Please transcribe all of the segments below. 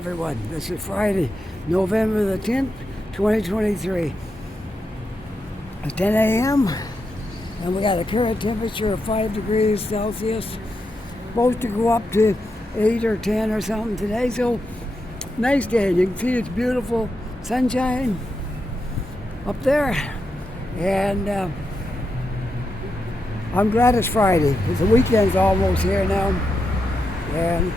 everyone. This is Friday, November the 10th, 2023. It's 10 a.m. and we got a current temperature of 5 degrees Celsius. Supposed to go up to 8 or 10 or something today, so nice day. You can see it's beautiful sunshine up there, and I'm glad it's Friday because the weekend's almost here now, and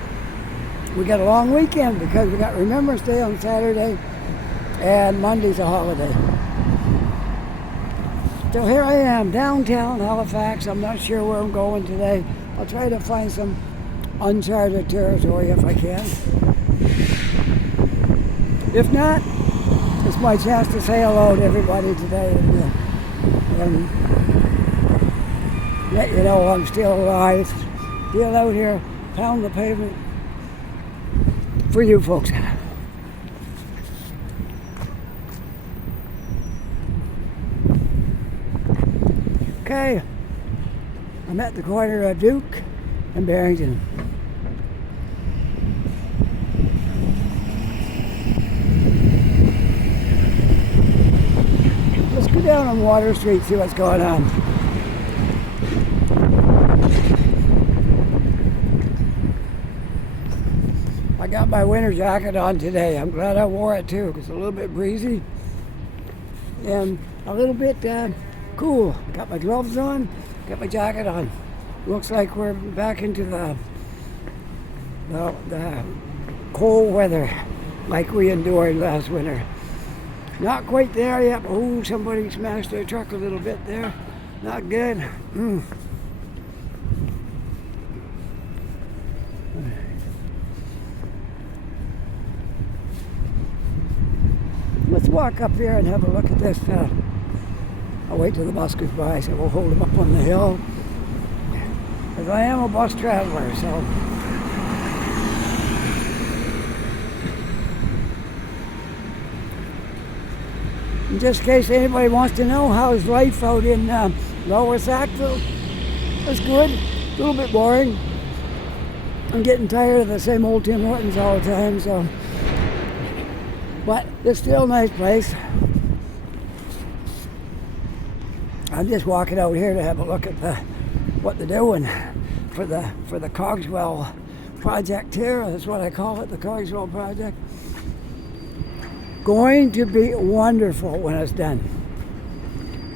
we got a long weekend because we got Remembrance Day on Saturday and Monday's a holiday. So here I am, downtown Halifax. I'm not sure where I'm going today. I'll try to find some uncharted territory if I can. If not, it's my chance to say hello to everybody today and let you know I'm still alive, still out here, pound the pavement for you folks. Okay, I'm at the corner of Duke and Barrington. Let's go down on Water Street, see what's going on. I got my winter jacket on today. I'm glad I wore it too, because it's a little bit breezy and a little bit cool. Got my gloves on, got my jacket on. Looks like we're back into the cold weather like we endured last winter. Not quite there yet. Oh, somebody smashed their truck a little bit there. Not good. Let's walk up here and have a look at this. I'll wait till the bus goes by, so we'll hold them up on the hill. Because I am a bus traveler, so. In just in case anybody wants to know how's life out in Lower Sackville, it's good. A little bit boring. I'm getting tired of the same old Tim Hortons all the time, so. But it's still a nice place. I'm just walking out here to have a look at what they're doing for the Cogswell project here. That's what I call it, the Cogswell project. Going to be wonderful when it's done.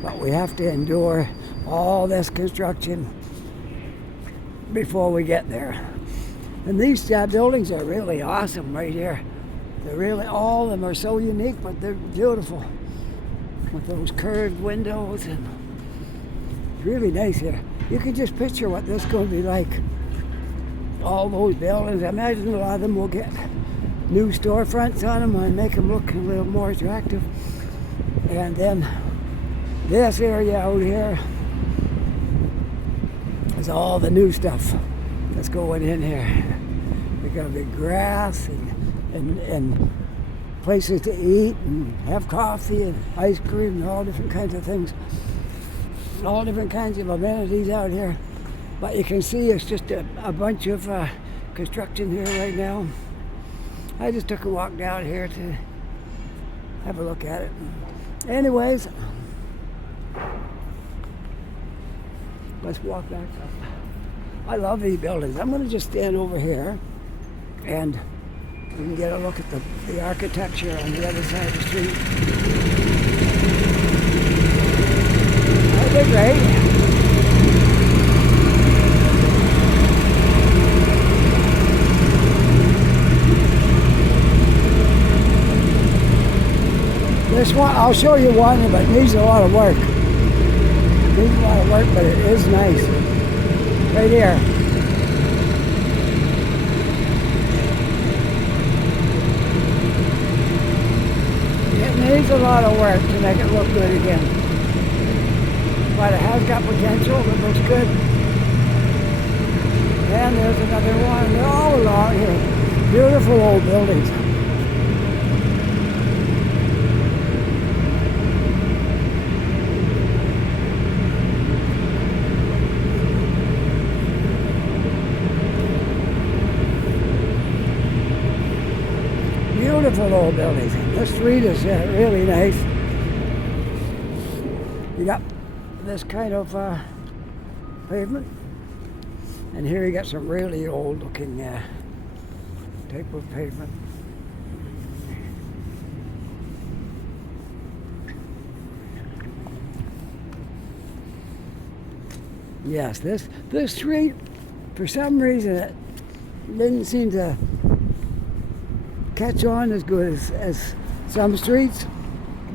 But we have to endure all this construction before we get there. And these buildings are really awesome right here. They're really, all of them are so unique, but they're beautiful. With those curved windows, and it's really nice here. You can just picture what this is going to be like. All those buildings, I imagine a lot of them will get new storefronts on them and make them look a little more attractive. And then this area out here is all the new stuff that's going in here. There's going to be grass and places to eat and have coffee and ice cream and all different kinds of things. All different kinds of amenities out here. But you can see it's just a bunch of construction here right now. I just took a walk down here to have a look at it. Anyways, let's walk back up. I love these buildings. I'm going to just stand over here and we can get a look at the architecture on the other side of the street. They're great. This one, I'll show you one, but it needs a lot of work. It needs a lot of work, but it is nice. Right here. Needs a lot of work to make it look good again. But it has got potential, it looks good. And there's another one. They're all along here. Beautiful old buildings. beautiful old buildings. This street is really nice. You got this kind of pavement, and here you got some really old looking type of pavement. Yes, this street, for some reason, it didn't seem to catch on as good as some streets.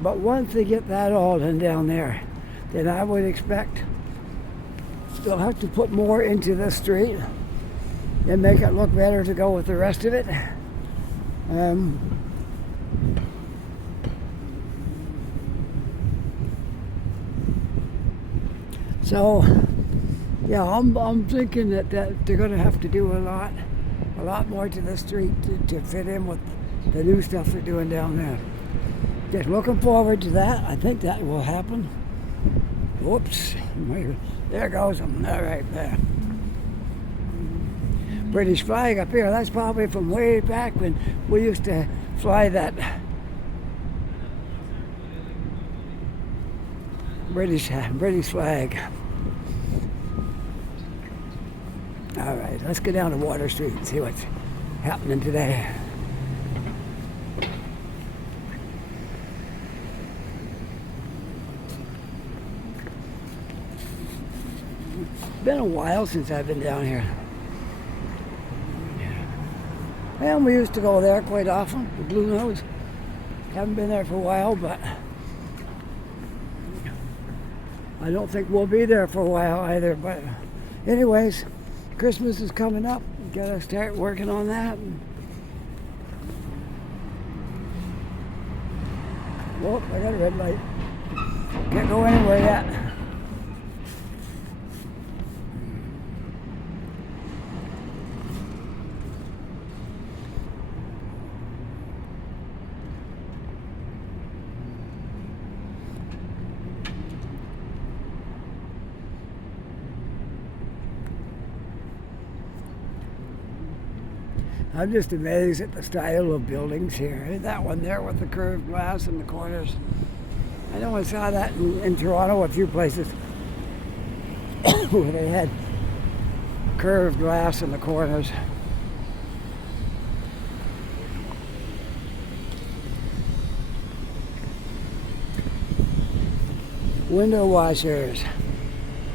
But once they get that all in down there, then I would expect they'll have to put more into this street and make it look better to go with the rest of it. So, yeah, I'm thinking that they're going to have to do a lot more to the street to fit in with the new stuff they're doing down there. Just looking forward to that. I think that will happen. Whoops, there goes them. All right, there. British flag up here. That's probably from way back when we used to fly that British flag. All right, let's go down to Water Street and see what's happening today. It's been a while since I've been down here. And we used to go there quite often, the Blue Nose. Haven't been there for a while, but I don't think we'll be there for a while either. But anyways, Christmas is coming up. We gotta start working on that. Whoop, I got a red light. Can't go anywhere yet. I'm just amazed at the style of buildings here. That one there with the curved glass in the corners. I know I saw that in Toronto, a few places where they had curved glass in the corners. Window washers,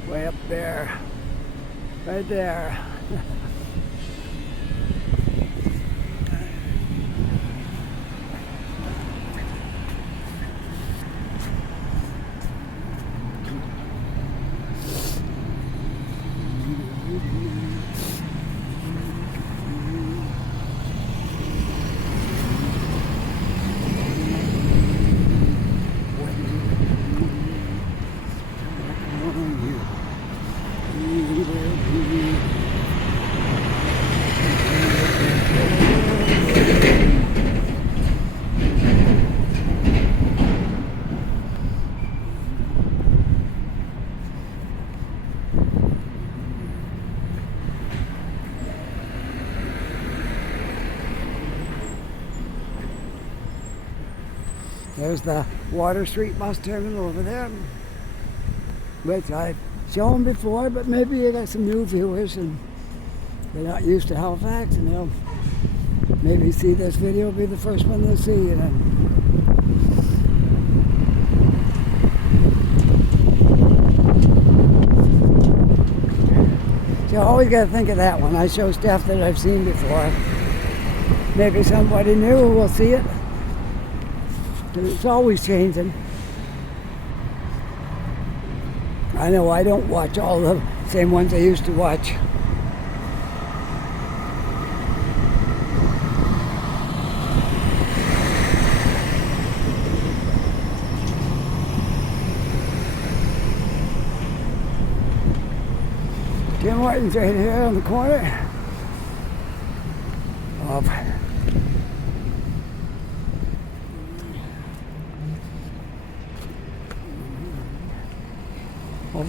way up there, right there. There's the Water Street bus terminal over there, which I've shown before, but maybe you got some new viewers and they're not used to Halifax, and they'll maybe see this video, be the first one they'll see. So you always got to think of that when I show stuff that I've seen before. Maybe somebody new will see it. It's always changing. I know I don't watch all the same ones I used to watch. Tim Hortons right here on the corner of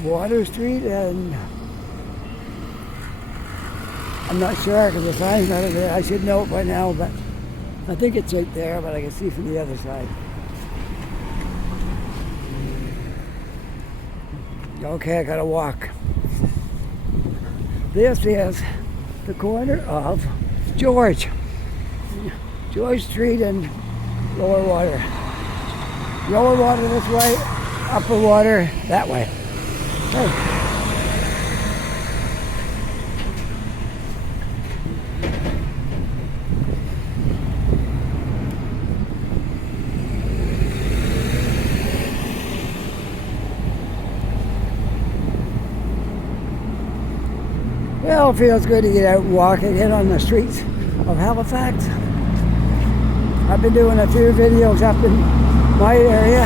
Water Street, and I'm not sure because the sign's not over there. I should know it by now, but I think it's right there, but I can see from the other side. Okay, I gotta walk. This is the corner of George Street and Lower Water. Lower Water this way, Upper Water that way. Hey. Well, it feels good to get out and walk again on the streets of Halifax. I've been doing a few videos up in my area.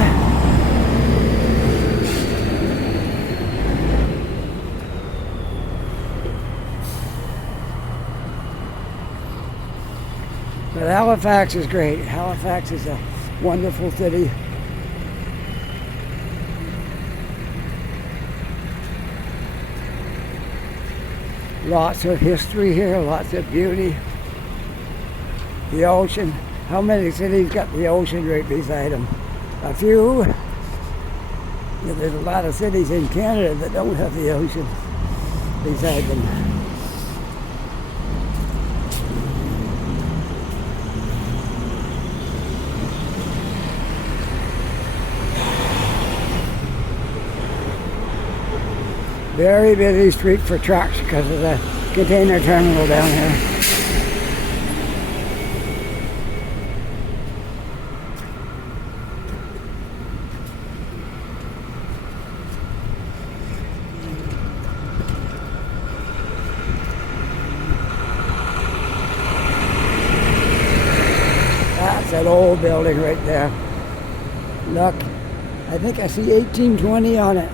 But Halifax is great. Halifax is a wonderful city. Lots of history here, lots of beauty. The ocean. How many cities got the ocean right beside them? A few. There's a lot of cities in Canada that don't have the ocean beside them. Very busy street for trucks because of the container terminal down here. That's that old building right there. Look, I think I see 1820 on it.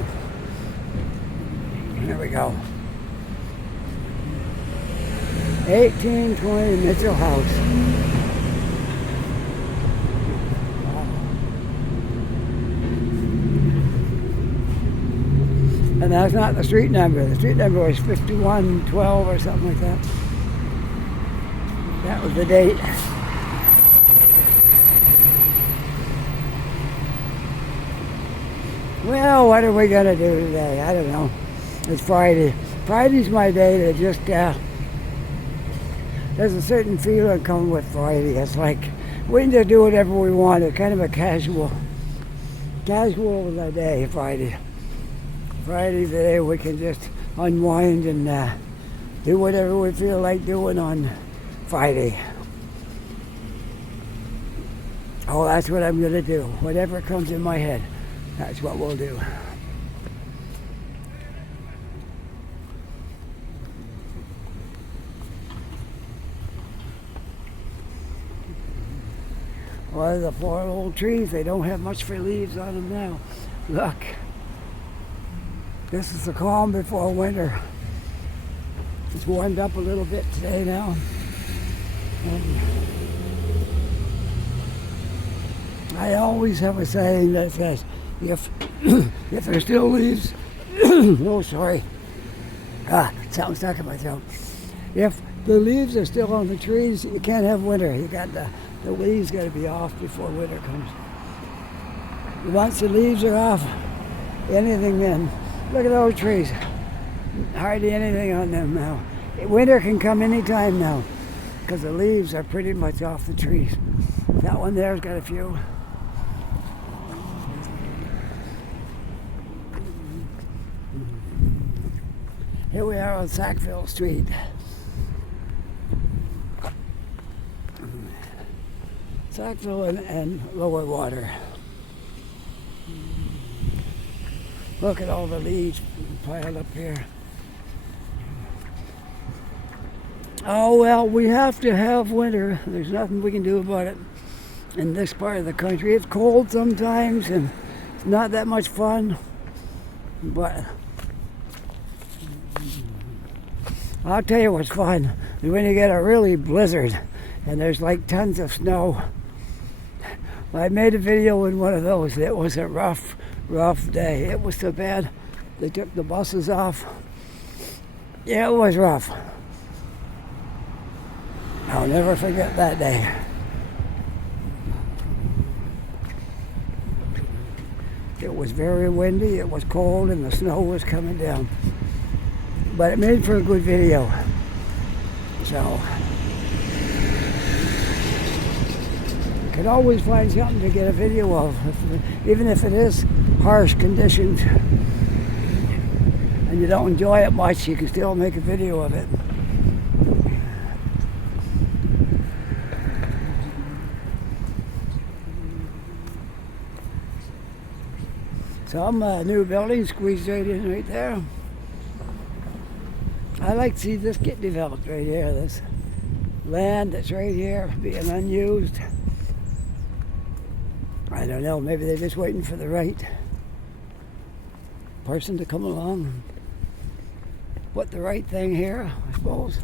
There we go. 1820 Mitchell House. And that's not the street number. The street number was 5112 or something like that. That was the date. Well, what are we going to do today? I don't know. It's Friday. Friday's my day to just, there's a certain feeling coming with Friday. It's like we can just do whatever we want. It's kind of a casual day, Friday. Friday's the day we can just unwind and do whatever we feel like doing on Friday. Oh, that's what I'm going to do. Whatever comes in my head, that's what we'll do. Well, the poor old trees, they don't have much for leaves on them now. Look, this is the calm before winter. It's warmed up a little bit today now. And I always have a saying that says, if there's still leaves, oh sorry, something stuck in my throat. If the leaves are still on the trees, you can't have winter. You got the leaves got to be off before winter comes. Once the leaves are off, anything then. Look at those trees. Hardly anything on them now. Winter can come anytime now because the leaves are pretty much off the trees. That one there's got a few. Here we are on Sackville Street. Sackville and Lower Water. Look at all the leaves piled up here. Oh well, we have to have winter. There's nothing we can do about it in this part of the country. It's cold sometimes and it's not that much fun, but I'll tell you what's fun is when you get a really blizzard and there's like tons of snow. I made a video in one of those. It was a rough day. It was so bad. They took the buses off. Yeah, it was rough. I'll never forget that day. It was very windy, it was cold, and the snow was coming down. But it made for a good video. So, you can always find something to get a video of, even if it is harsh conditions and you don't enjoy it much, you can still make a video of it. Some new building squeezed right in right there. I like to see this get developed right here. This land that's right here being unused. I don't know, maybe they're just waiting for the right person to come along and put the right thing here, I suppose.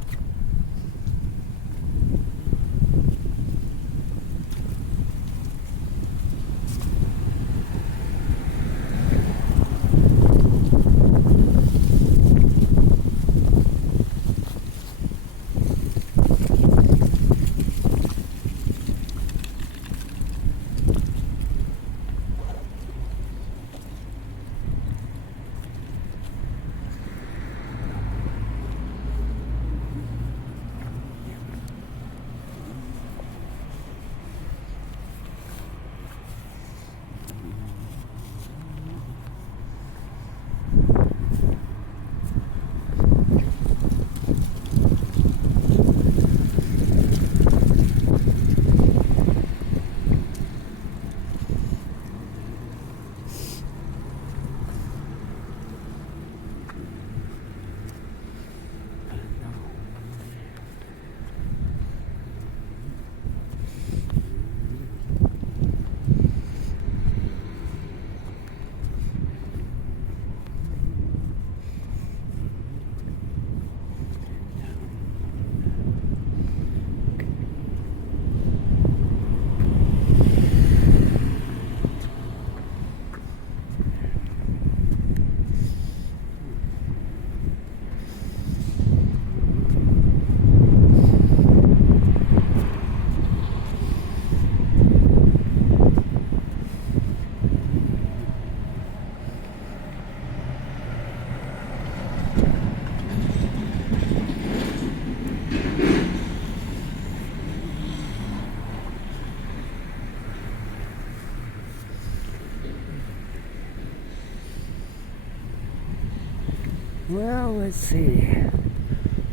Well, let's see.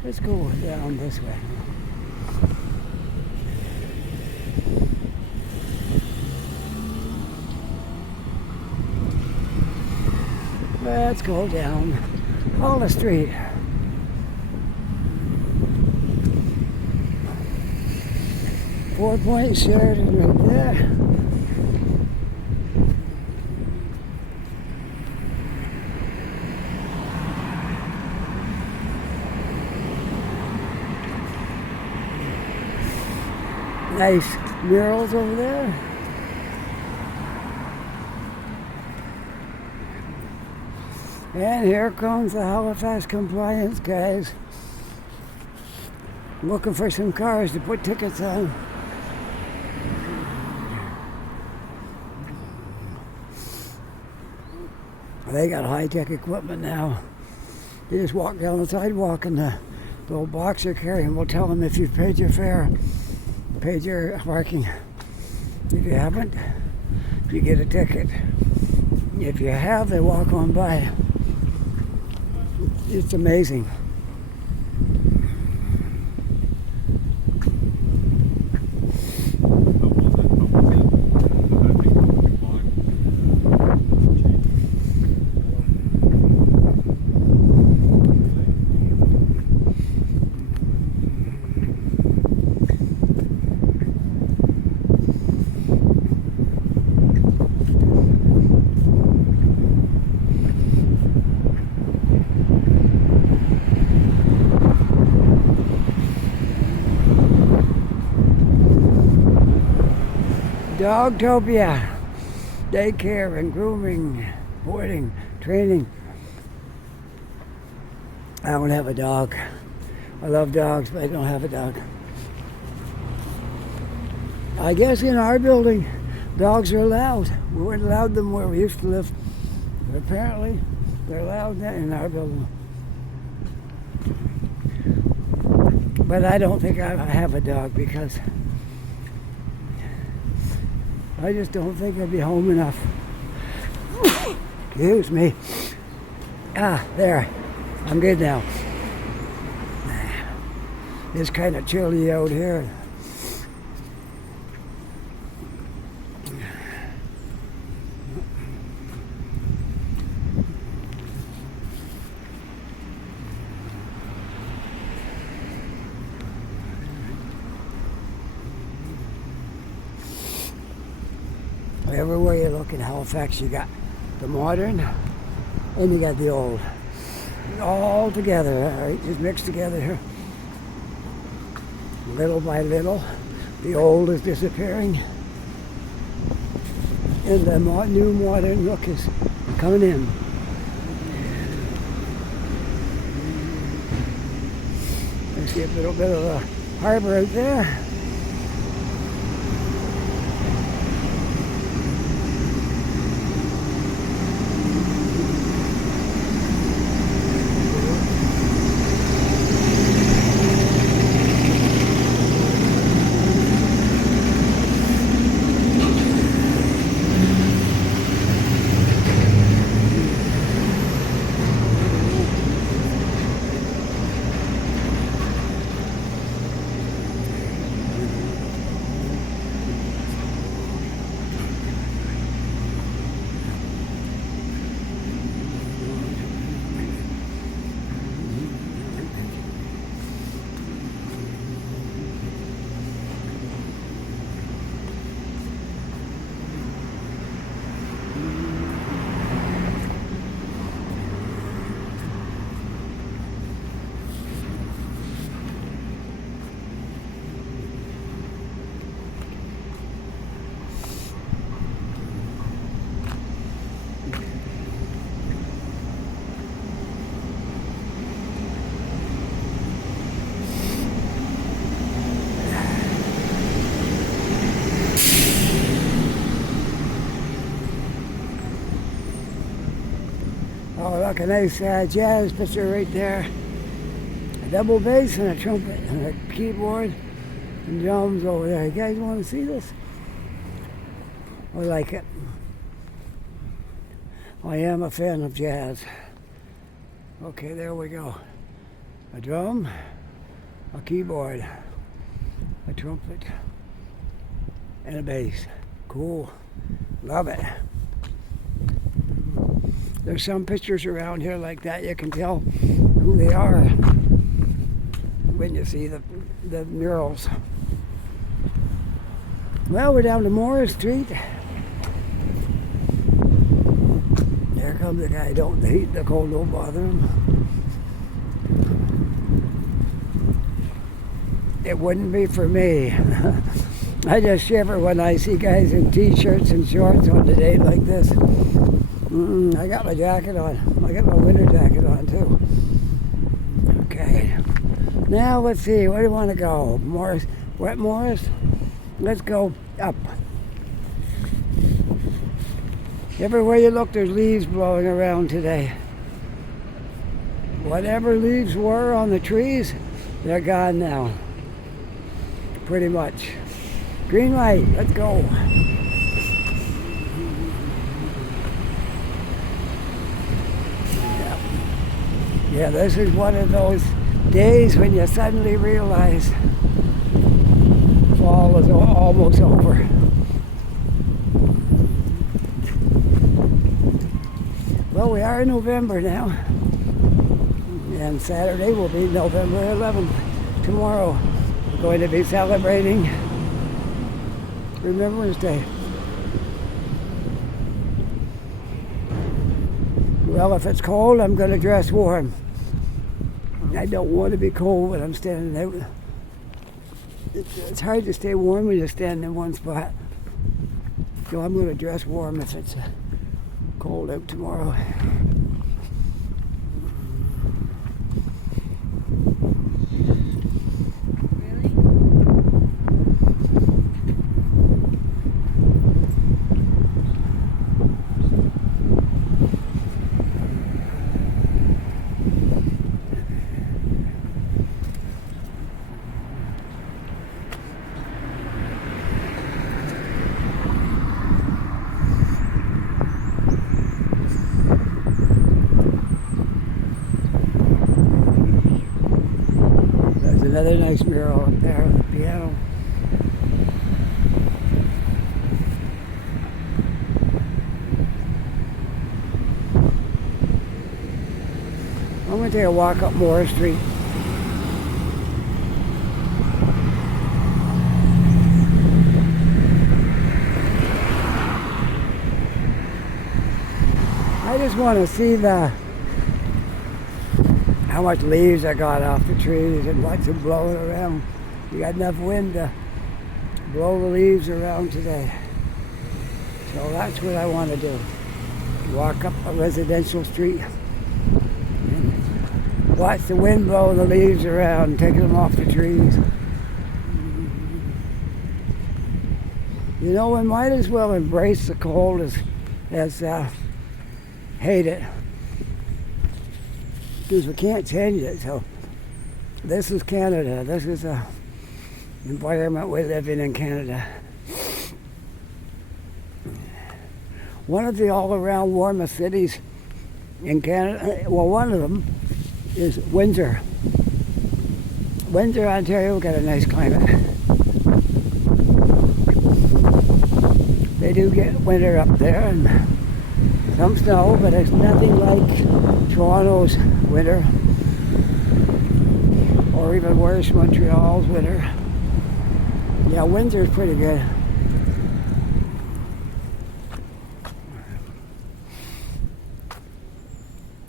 Let's go down this way. Let's go down Hollis Street. Four-Point Sheridan right there. Nice murals over there. And here comes the Halifax compliance guys looking for some cars to put tickets on. They got high-tech equipment now. You just walk down the sidewalk and the little box you're carrying will tell them if you've paid your fare, paid your parking. If you haven't, you get a ticket. If you have, they walk on by. It's amazing. Dogtopia, daycare and grooming, boarding, training. I don't have a dog. I love dogs, but I don't have a dog. I guess in our building, Dogs are allowed. We weren't allowed them where we used to live. But apparently, they're allowed in our building. But I don't think I have a dog because I just don't think I'd be home enough. Excuse me. There. I'm good now. It's kind of chilly out here. Everywhere you look in Halifax, you got the modern and you got the old. All together, right? Just mixed together here. Little by little, the old is disappearing and the new modern look is coming in. I see a little bit of the harbor out there. Oh, look, a nice jazz picture right there. A double bass and a trumpet and a keyboard and drums over there. You guys want to see this? I like it. I am a fan of jazz. Okay, there we go. A drum, a keyboard, a trumpet, and a bass. Cool. Love it. There's some pictures around here like that. You can tell who they are when you see the murals. Well, we're down to Morris Street. There comes the guy. The heat, the cold don't bother him. It wouldn't be for me. I just shiver when I see guys in t-shirts and shorts on a day like this. I got my jacket on. I got my winter jacket on too. Okay. Now let's see. Where do you want to go? Morris? Wet Morris? Let's go up. Everywhere you look, there's leaves blowing around today. Whatever leaves were on the trees, they're gone now. Pretty much. Green light. Let's go. Yeah, this is one of those days when you suddenly realize fall is almost over. Well, we are in November now, and Saturday will be November 11th. Tomorrow, we're going to be celebrating Remembrance Day. Well, if it's cold, I'm going to dress warm. I don't want to be cold when I'm standing out. It's hard to stay warm when you stand in one spot. So I'm going to dress warm if it's cold out tomorrow. another nice mural up there with the piano. I'm going to take a walk up Moore Street. I just want to see how much leaves I got off the trees and watch them blowing around. We got enough wind to blow the leaves around today. So that's what I want to do. Walk up a residential street and watch the wind blow the leaves around, taking them off the trees. You know, we might as well embrace the cold as hate it, because we can't change it. So this is Canada. This is the environment we live in Canada. One of the all-around warmest cities in Canada, well, one of them is Windsor. Windsor, Ontario, got a nice climate. They do get winter up there and some snow, but it's nothing like Toronto's winter, or even worse, Montreal's winter. Yeah, Windsor's pretty good.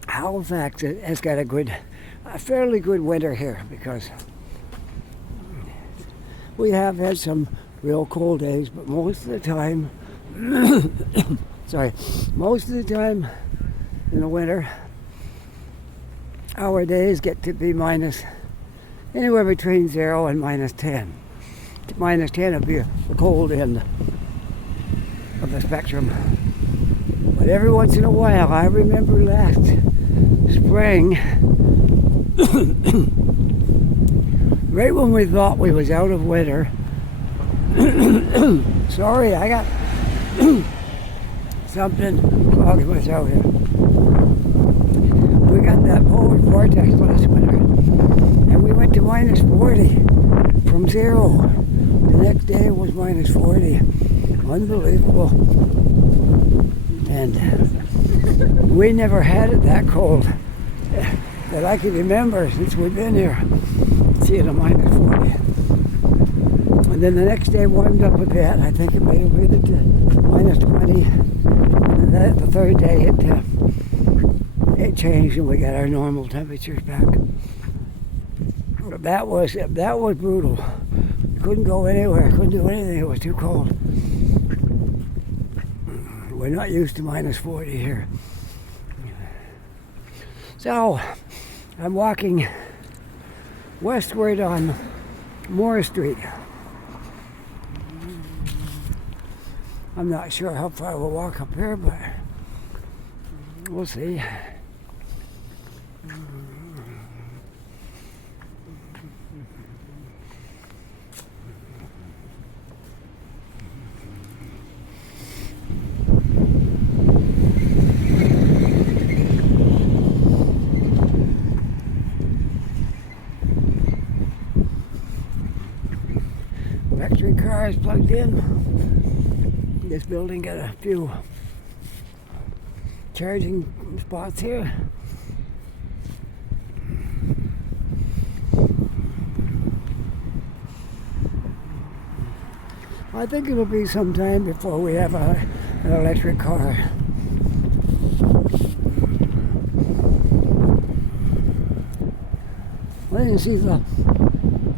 Halifax has got a fairly good winter here, because we have had some real cold days, but most of the time, most of the time in the winter, our days get to be anywhere between 0 and -10. -10 would be the cold end of the spectrum. But every once in a while, I remember last spring, right when we thought we was out of winter, sorry, I got something clogging myself here. We got that polar vortex last winter, and we went to -40 from 0. The next day it was -40. Unbelievable. And we never had it that cold that I can remember since we've been here, seeing a -40. And then the next day warmed up a bit. I think it may have made it to -20. And then the third day it changed and we got our normal temperatures back. That was brutal. Couldn't go anywhere. Couldn't do anything. It was too cold. We're not used to -40 here. So I'm walking westward on Moore Street. I'm not sure how far we'll walk up here, but we'll see. Electric cars plugged in. This building got a few charging spots here. I think it'll be some time before we have an electric car. Well, you can see the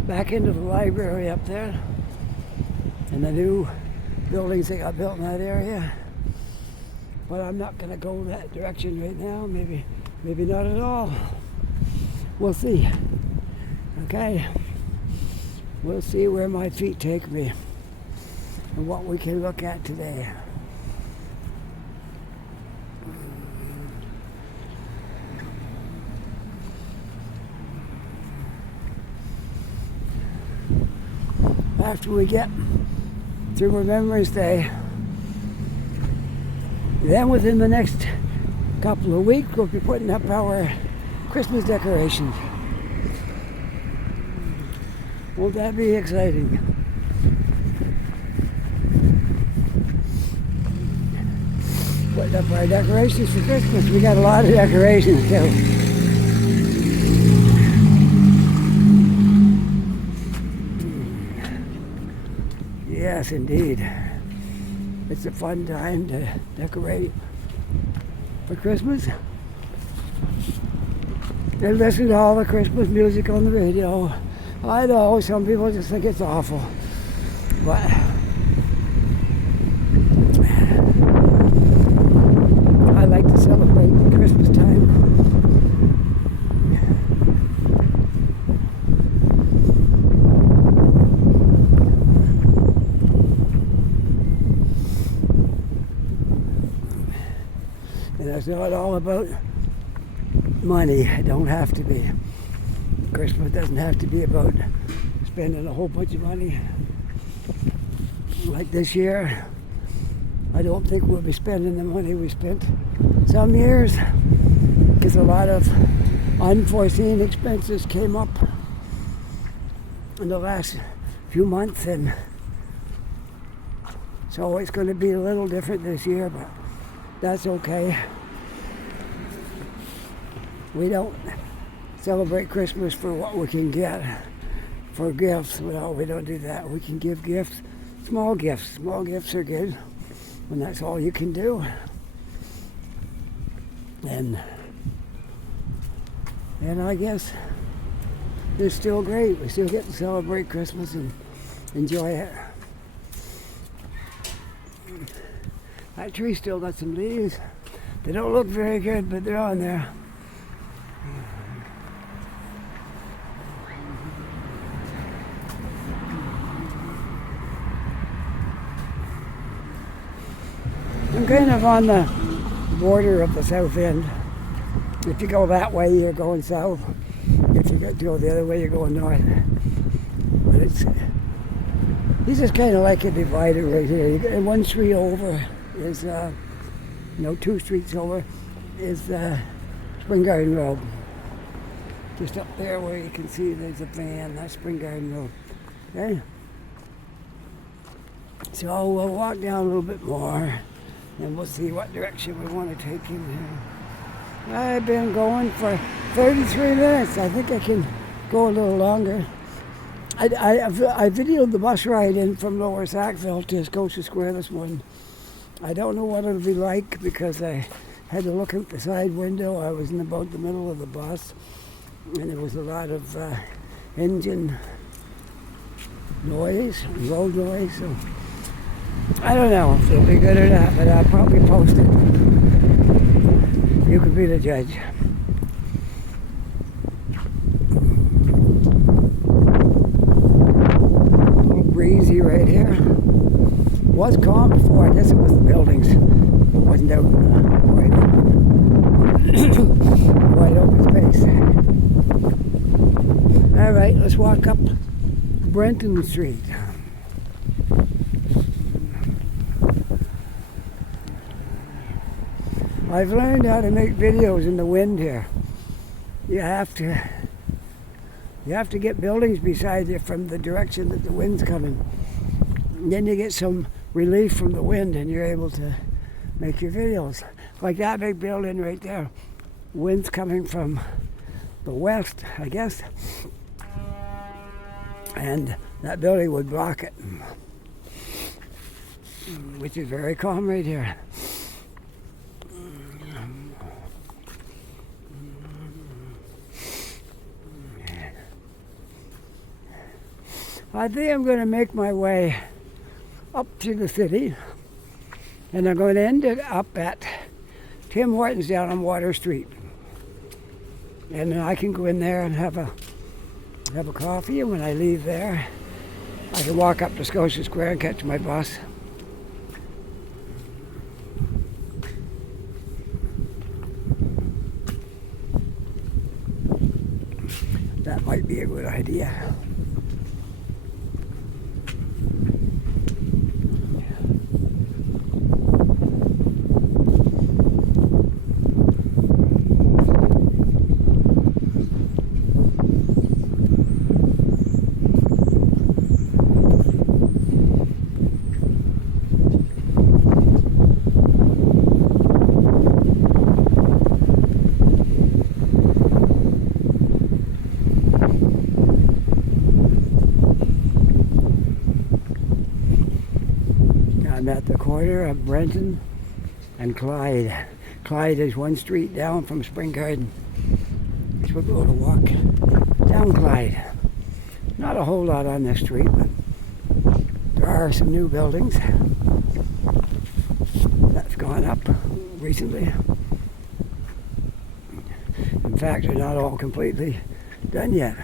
back end of the library up there, and the new buildings that got built in that area. But I'm not going to go that direction right now. Maybe not at all. We'll see. Okay? We'll see where my feet take me and what we can look at today. After we get through Remembrance Day, then within the next couple of weeks we'll be putting up our Christmas decorations. Won't that be exciting? Putting up our decorations for Christmas. We got a lot of decorations too. Yes, indeed. It's a fun time to decorate for Christmas. And listen to all the Christmas music on the radio. I know some people just think it's awful, but I like to celebrate the Christmas time. And it's not all about money. It don't have to be. Christmas doesn't have to be about spending a whole bunch of money. Like this year, I don't think we'll be spending the money we spent some years, because a lot of unforeseen expenses came up in the last few months, and so it's going to be a little different this year, but that's okay. We don't celebrate Christmas for what we can get, for gifts. Well, we don't do that. We can give gifts, small gifts. Small gifts are good when that's all you can do. And I guess it's still great. We still get to celebrate Christmas and enjoy it. That tree still got some leaves. They don't look very good, but they're on there. I'm kind of on the border of the south end. If you go that way, you're going south. If you go the other way, you're going north. But it's just kind of like a divider right here. You get one street over is, 2 streets over is Spring Garden Road. Just up there where you can see there's a van, that's Spring Garden Road. Okay? So we'll walk down a little bit more, and we'll see what direction we want to take in here. I've been going for 33 minutes. I think I can go a little longer. I videoed the bus ride in from Lower Sackville to Scotia Square this morning. I don't know what it'll be like because I had to look out the side window. I was in about the middle of the bus, and there was a lot of engine noise, road noise, so I don't know if it'll be good or not, but I'll probably post it. You can be the judge. A little breezy right here. Was calm before. I guess it was the buildings. It wasn't out wide open space. All right, let's walk up Brenton Street. I've learned how to make videos in the wind here. You have to get buildings beside you from the direction that the wind's coming. And then you get some relief from the wind and you're able to make your videos. Like that big building right there. Wind's coming from the west, I guess. And that building would block it. Which is very calm right here. I think I'm going to make my way up to the city, and I'm going to end it up at Tim Hortons down on Water Street. And then I can go in there and have a coffee, and when I leave there, I can walk up to Scotia Square and catch my bus. That might be a good idea. I'm at the corner of Brenton and Clyde. Clyde is one street down from Spring Garden. So we're going to walk down Clyde. Not a whole lot on this street, but there are some new buildings that's gone up recently. In fact, they're not all completely done yet.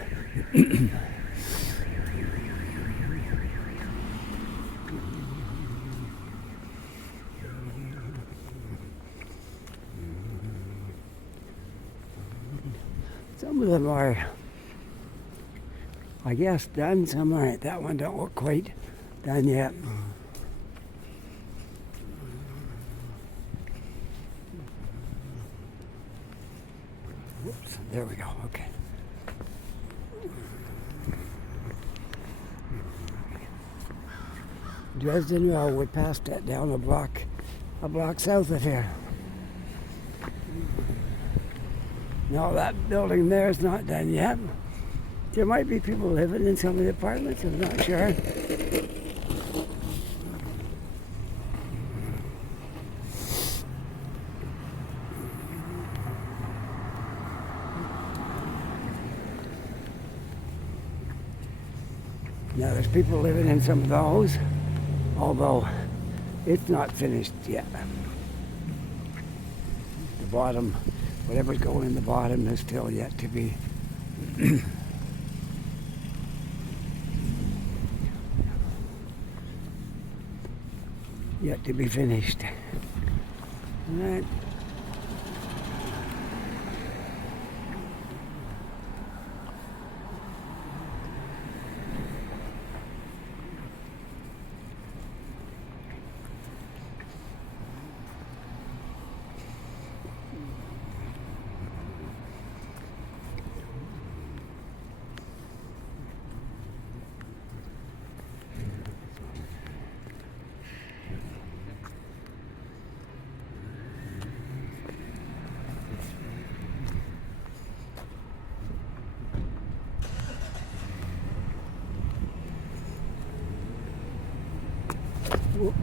Some of them are, I guess, done. Some aren't. That one don't look quite done yet. Whoops, there we go, okay. Dresden, well, we're past that down a block south of here. No, that building there is not done yet. There might be people living in some of the apartments, I'm not sure. Now there's people living in some of those, although it's not finished yet. The bottom, whatever's going in the bottom is still yet to be yet to be finished. All right. Whoop.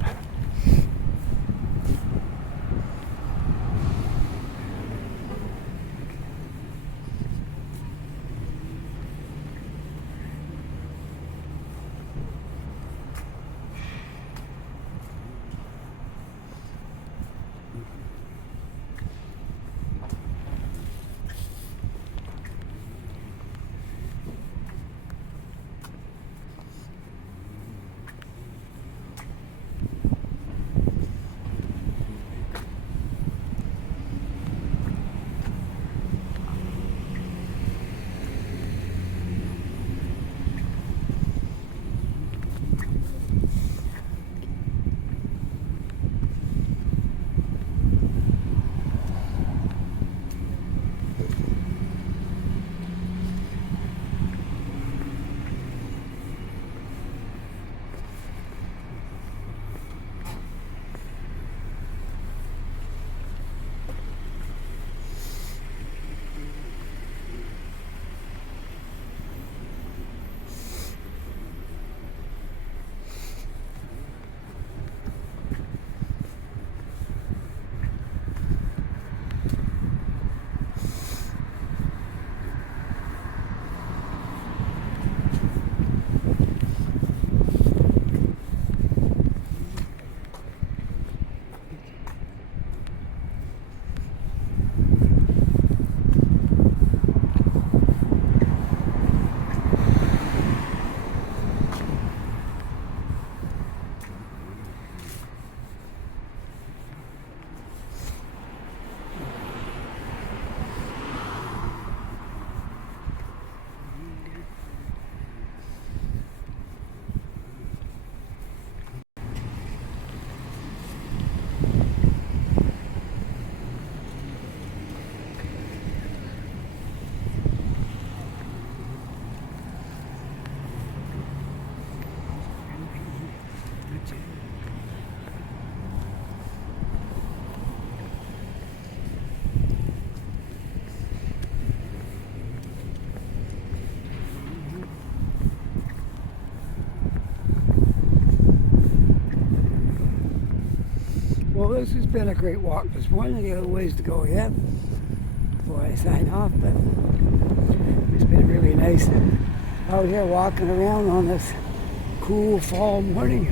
Well, this has been a great walk this morning. I got a ways to go yet before I sign off, but it's been really nice out here walking around on this cool fall morning,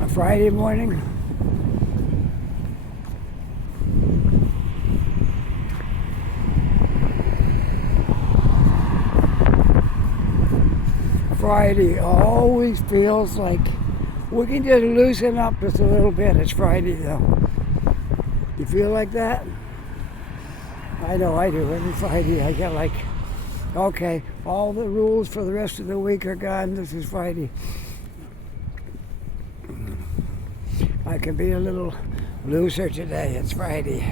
a Friday morning. Friday always feels like we can just loosen up just a little bit. It's Friday though. You feel like that? I know I do. Every Friday I get like, okay, all the rules for the rest of the week are gone. This is Friday. I can be a little looser today. It's Friday.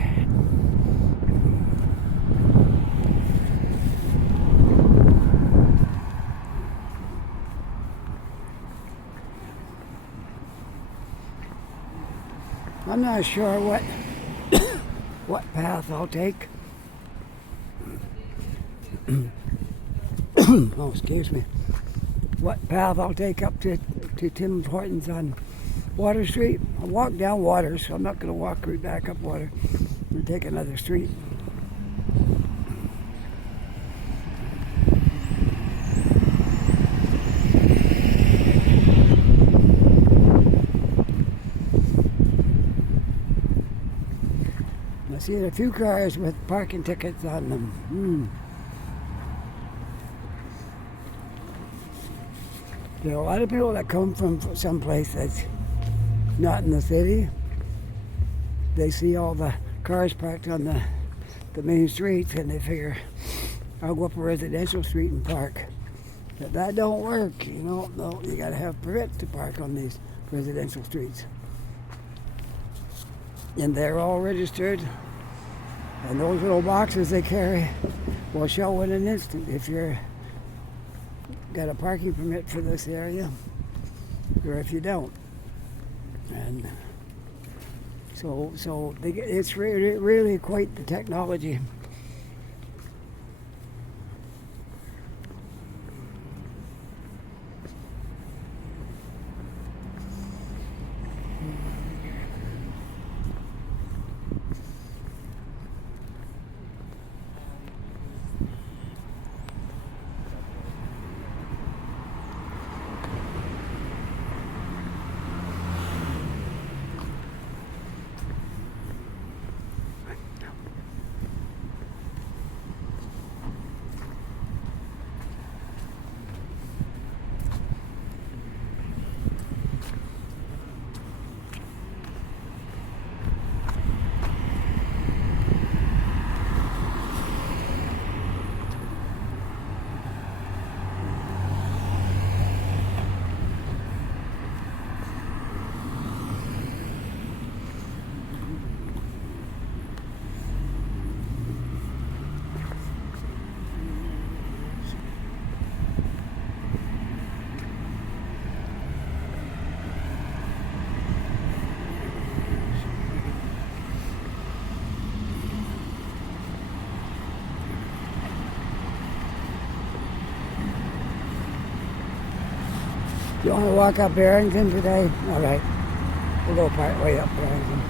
I'm not sure what path I'll take. Oh, excuse me. What path I'll take up to Tim Hortons on Water Street. I'll walk down Water, so I'm not going to walk right back up Water. I'm going to take another street. I see a few cars with parking tickets on them. There are a lot of people that come from someplace that's not in the city. They see all the cars parked on the main streets and they figure, I'll go up a residential street and park. But that don't work, you know. No, you gotta have permits to park on these residential streets. And they're all registered. And those little boxes they carry will show in an instant if you're got a parking permit for this area or if you don't. And so it's really quite the technology. You want to walk up Barrington today? All right. We'll go part way up Barrington.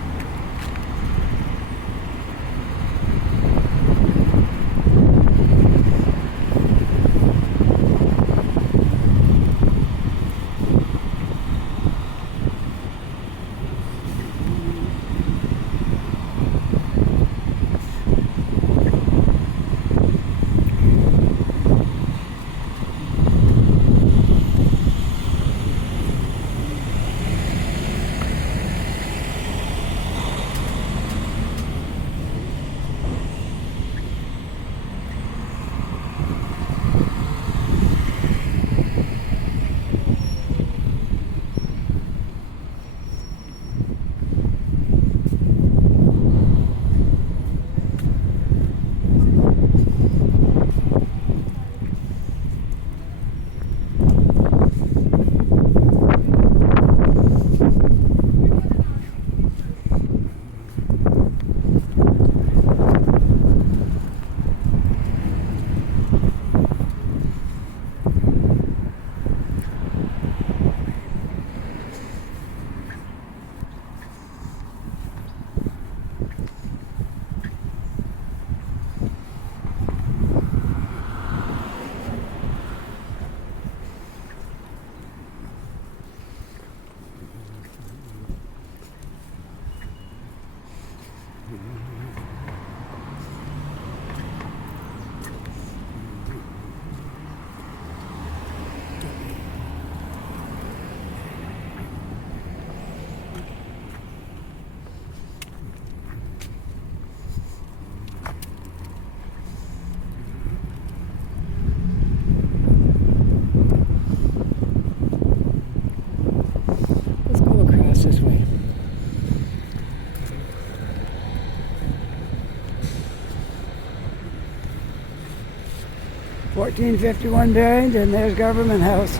1451 Barrington, there's Government House.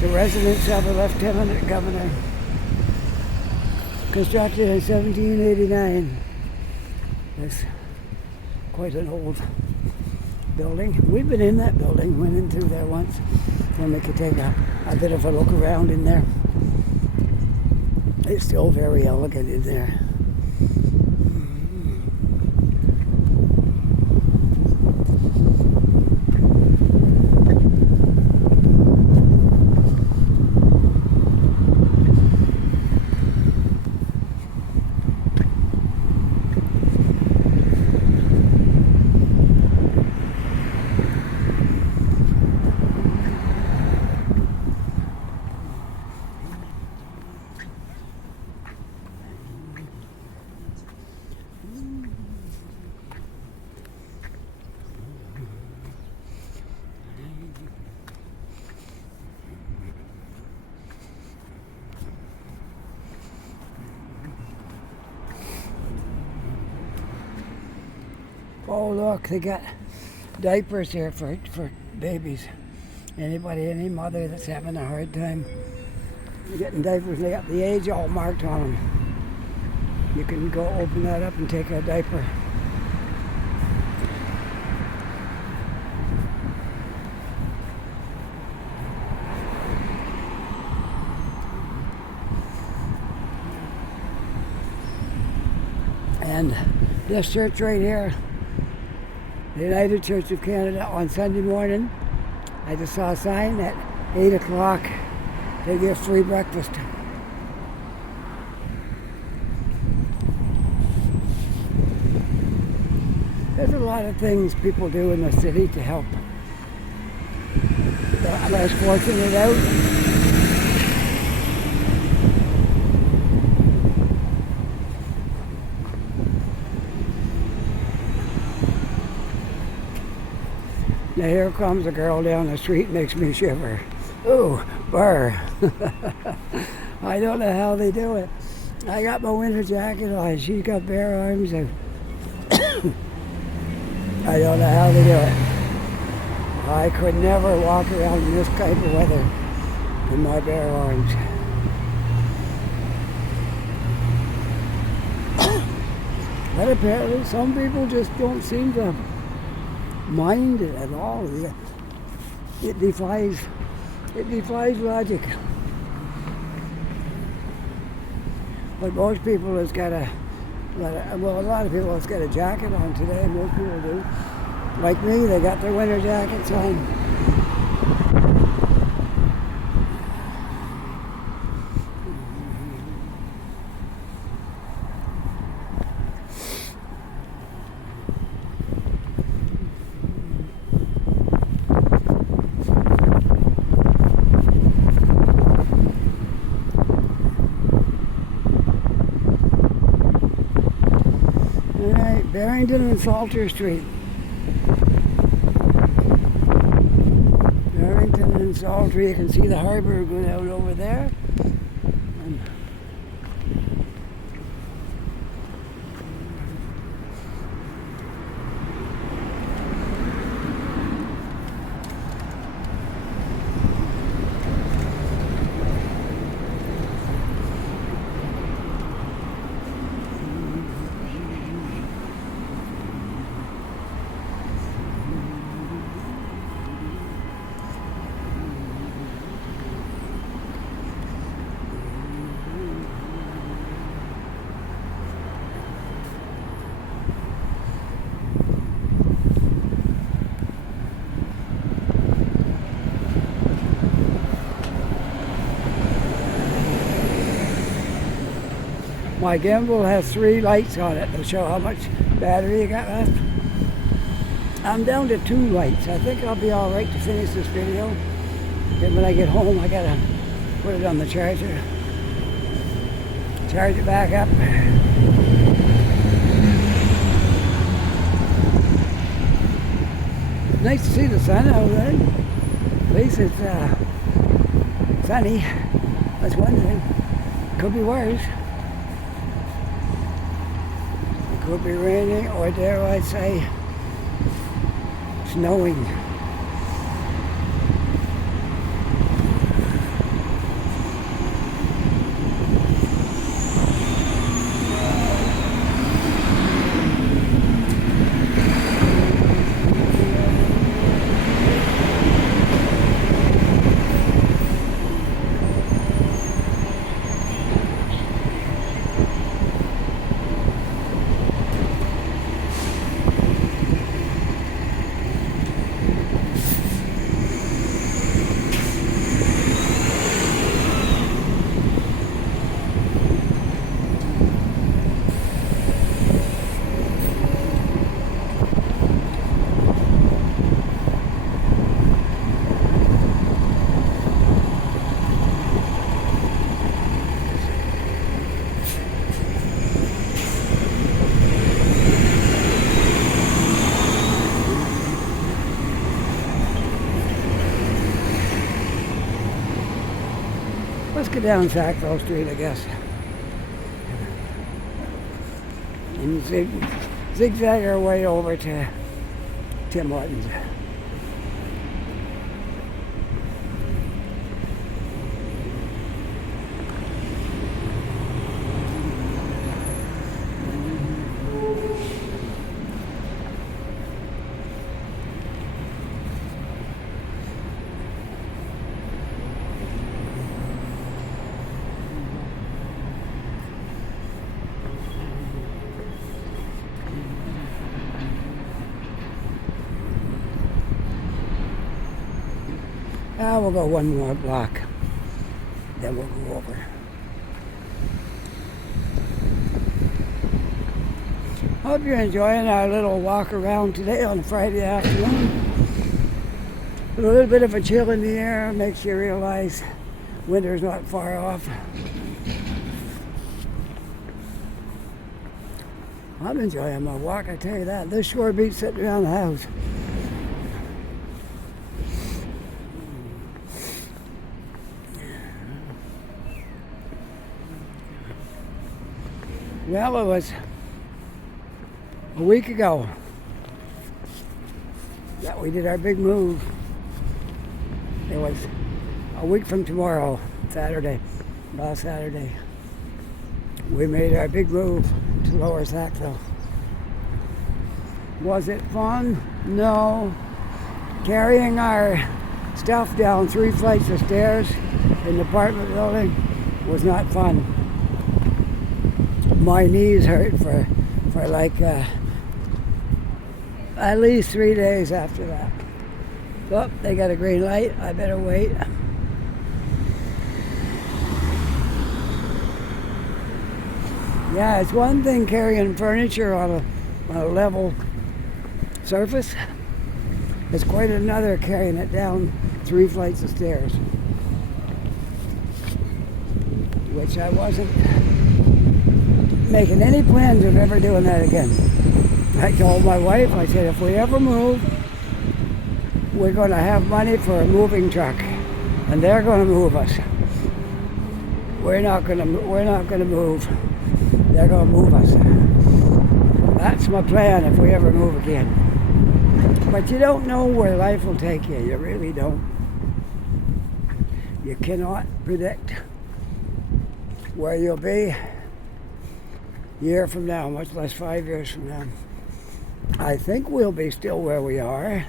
The residence of a Lieutenant Governor. Constructed in 1789. It's quite an old building. We've been in that building, went in through there once, when we could take a bit of a look around in there. It's still very elegant in there. Oh look, they got diapers here for babies. Any mother that's having a hard time getting diapers, they got the age all marked on them. You can go open that up and take a diaper. And this church right here, the United Church of Canada, on Sunday morning, I just saw a sign at 8 o'clock, they give free breakfast. There's a lot of things people do in the city to help. I'm less fortunate out. Now here comes a girl down the street, makes me shiver. Ooh, burr. I don't know how they do it. I got my winter jacket on, she's got bare arms and I don't know how they do it. I could never walk around in this type of weather with my bare arms. But apparently some people just don't seem to mind it at all. It defies logic. But most people has got a lot of people has got a jacket on today. Most people do. Like me, they got their winter jackets on. Barrington and Salter Street. Barrington and Salter, you can see the harbor going out over there. My gimbal has 3 lights on it to show how much battery you got left. I'm down to 2 lights. I think I'll be all right to finish this video. Then when I get home, I gotta put it on the charger. Charge it back up. Nice to see the sun out there. At least it's sunny. That's one thing. Could be worse. It could be raining, or dare I say, snowing. go down Sackville Street, I guess. And zigzag our way over to Tim Hortons. We'll go one more block, then we'll go over. Hope you're enjoying our little walk around today on a Friday afternoon. A little bit of a chill in the air makes you realize winter's not far off. I'm enjoying my walk, I tell you that. This sure beats sitting around the house. Well, it was a week ago that we did our big move. It was a week from tomorrow, last Saturday. We made our big move to Lower Sackville. Was it fun? No. Carrying our stuff down 3 flights of stairs in the apartment building was not fun. My knees hurt for like at least 3 days after that. Oh, they got a green light. I better wait. Yeah, it's one thing carrying furniture on a level surface. It's quite another carrying it down 3 flights of stairs, which I wasn't making any plans of ever doing that again. I told my wife, I said, if we ever move, we're going to have money for a moving truck, and they're going to move us. We're not going to move. They're going to move us. That's my plan if we ever move again. But you don't know where life will take you. You really don't. You cannot predict where you'll be a year from now, much less 5 years from now. I think we'll be still where we are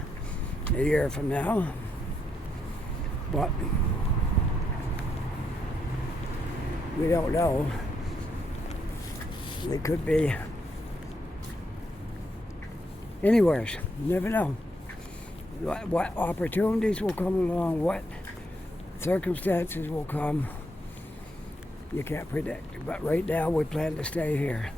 a year from now, but we don't know. We could be anywhere. You never know. What opportunities will come along, what circumstances will come, you can't predict. But right now we plan to stay here.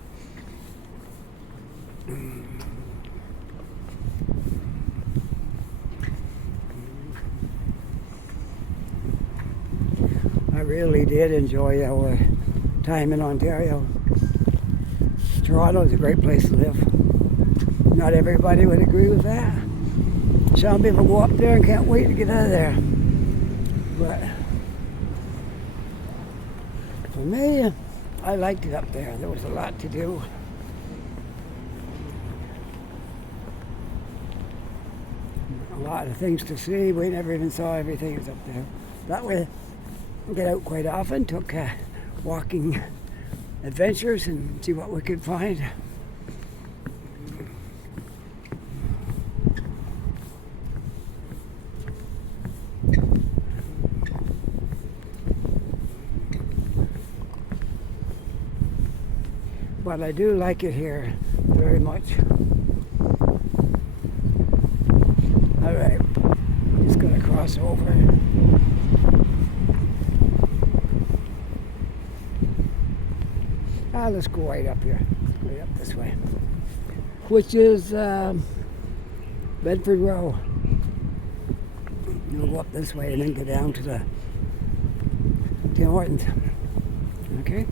I really did enjoy our time in Ontario. Toronto is a great place to live. Not everybody would agree with that. Some people go up there and can't wait to get out of there. But for me, I liked it up there. There was a lot to do. A lot of things to see. We never even saw everything that's up there. That way, we get out quite often, took walking adventures and see what we could find. But I do like it here very much. All right, just going to cross over. Let's go right up here, right up this way, which is Bedford Row. You'll go up this way and then go down to the Tim Hortons. Okay?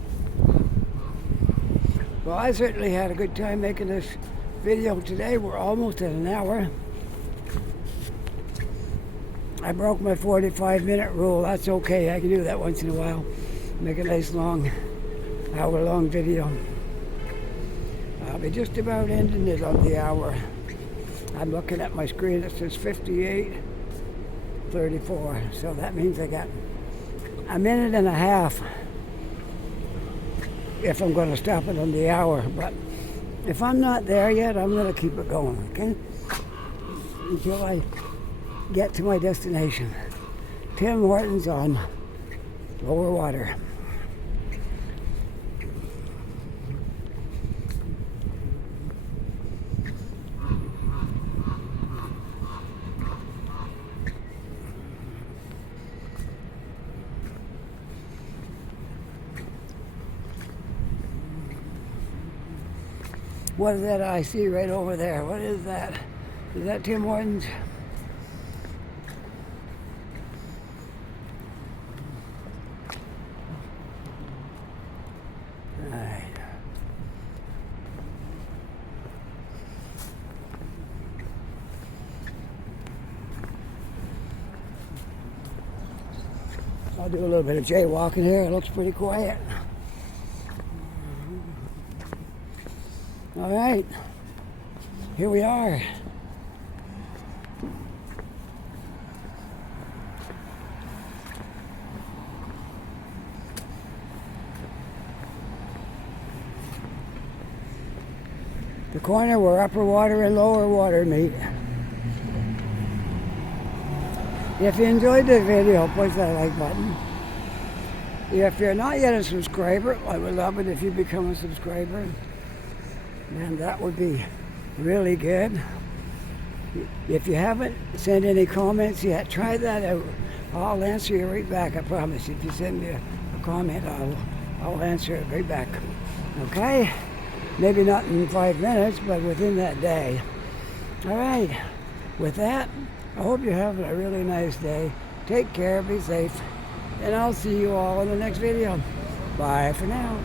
Well, I certainly had a good time making this video today. We're almost at an hour. I broke my 45-minute rule. That's okay. I can do that once in a while. make a nice long, hour-long video. I'll be just about ending it on the hour. I'm looking at my screen, it says 58:34, so that means I got a minute and a half if I'm going to stop it on the hour. But if I'm not there yet, I'm going to keep it going, okay? Until I get to my destination. Tim Hortons on Lower Water. What is that I see right over there? What is that? Is that Tim Hortons? Alright. I'll do a little bit of jaywalking here. It looks pretty quiet. All right, here we are. The corner where upper water and lower water meet. If you enjoyed the video, push that like button. If you're not yet a subscriber, I would love it if you become a subscriber. And that would be really good. If you haven't sent any comments yet, try that out. I'll answer you right back, I promise. If you send me a comment, I'll answer it right back. Okay? Maybe not in 5 minutes, but within that day. All right. With that, I hope you're having a really nice day. Take care, be safe, and I'll see you all in the next video. Bye for now.